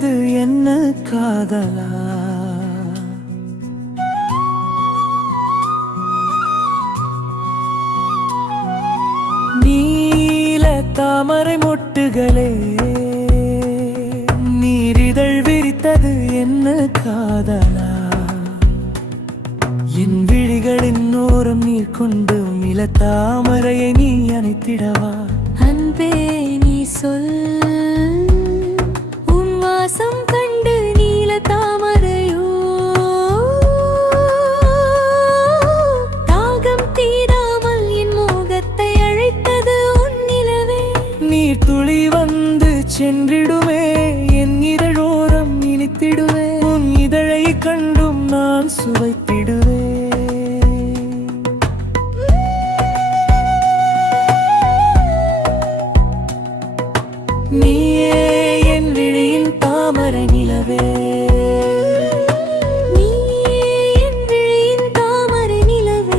விரித்தது என்ன காதலா? நீல தாமரை மொட்டுகளே, நீரிதழ் விரித்தது என்ன காதலா? என் விழிகளின் ஓரம் நீர் கொண்டு இள தாமரையை நீ அணைத்திடவா? அன்பே நீ சொல், உன் வாசம் கண்டு நீல தாமரையோ தாகம் தீராமல் என் மோகத்தை அழைத்தது உன் நிலவே. நீர் துளி வந்து சென்றிடுமே, என் இதழோரம் இனித்திடுவே, உன் இதழை கண்டும் நான் சுவைத்திடுவே. நீயே என் விழியின் தாமரை நிலவே, நீயே என் விழியின் தாமரை நிலவே.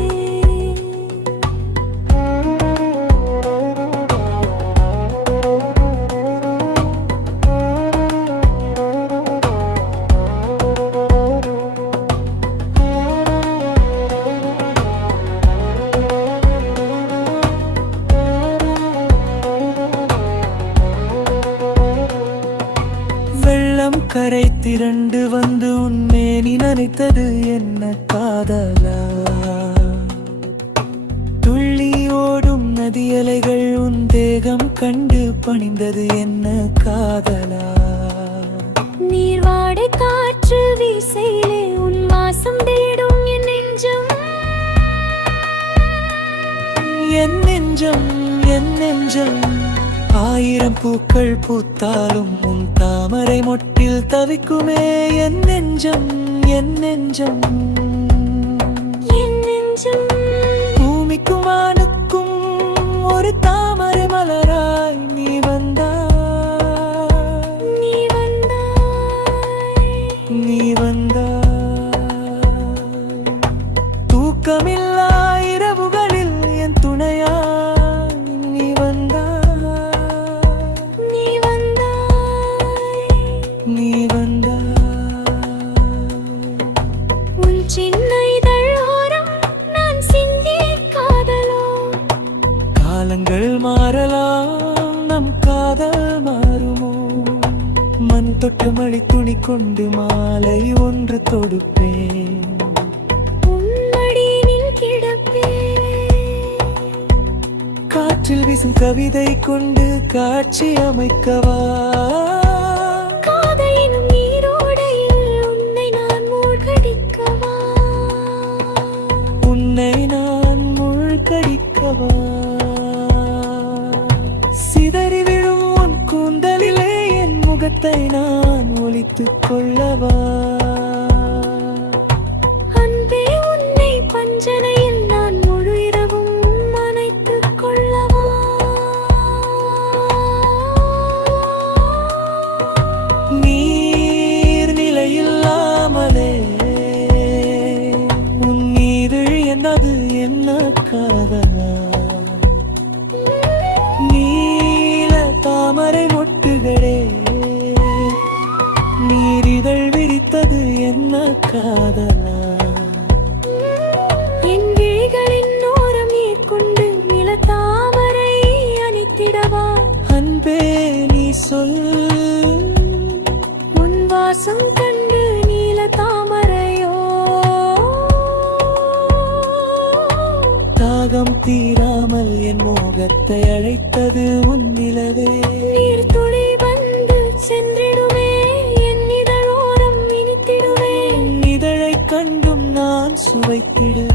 கரை திரண்டு வந்து உன்மேனி நனைத்தது என்ன காதலா? துள்ளி ஓடும் நதியலைகள் உன் தேகம் கண்டு பணிந்தது என்ன காதலா? நீர்வாடை காற்று வீசையிலே உன் வாசம் தேடும் என் நெஞ்சம், என் நெஞ்சம், என் நெஞ்சம். ஆயிரம் பூக்கள் பூத்தாலும் உன் தாமரை மொட்டில் தவிக்குமே என் நெஞ்சம், என் நெஞ்சம், என் நெஞ்சம். பூமிக்கும் வானுக்கும் ஒரு தாமரை மலராய் நீ வந்தாய், நீ வந்தாய், நீ வந்தாய். தூக்கமில்லா இரவுகளில் என் துணையா சின்ன இதழோரம் நான் சிந்திய காதலோ. காலங்கள் மாறலாம், நம் காதல் மாறுமோ? மண் தொட்டு மழை துணி கொண்டு மாலை ஒன்று தொடுப்பேன், உன்னடியில் கிடப்பேன். காற்றில் வீசும் கவிதை கொண்டு காட்சி அமைக்கவா? சிதறி விழும் உன் கூந்தலிலே என் முகத்தை நான் ஒளித்துக் கொள்ளவா? அன்பே உன்னை பஞ்சனையில் நான் முழு இரவும் அணைத்துக் கொள்ளவா? நீர் நிலையில்லாமலே உன் மீது என்னது என்ன காதலா? நீல தாமரை மொட்டுகளே, நீரிதழ் விரித்தது என்ன காதலா? என் விழிகளின் ஓரம் நீர் கொண்டு நில தாமரை அணைத்திடவா? அன்பே நீ சொல், உன் வாசம் கண்டு நீல தாமரையோ தாகம் தீராமல் என் மோகத்தை அழைத்தது உன் நிலவே. நீர் துளி வந்து சென்றிடுமே, என் இதழோரம் இனித்திடுவே, இதழை கண்டும் நான் சுவைத்திடுவேன்.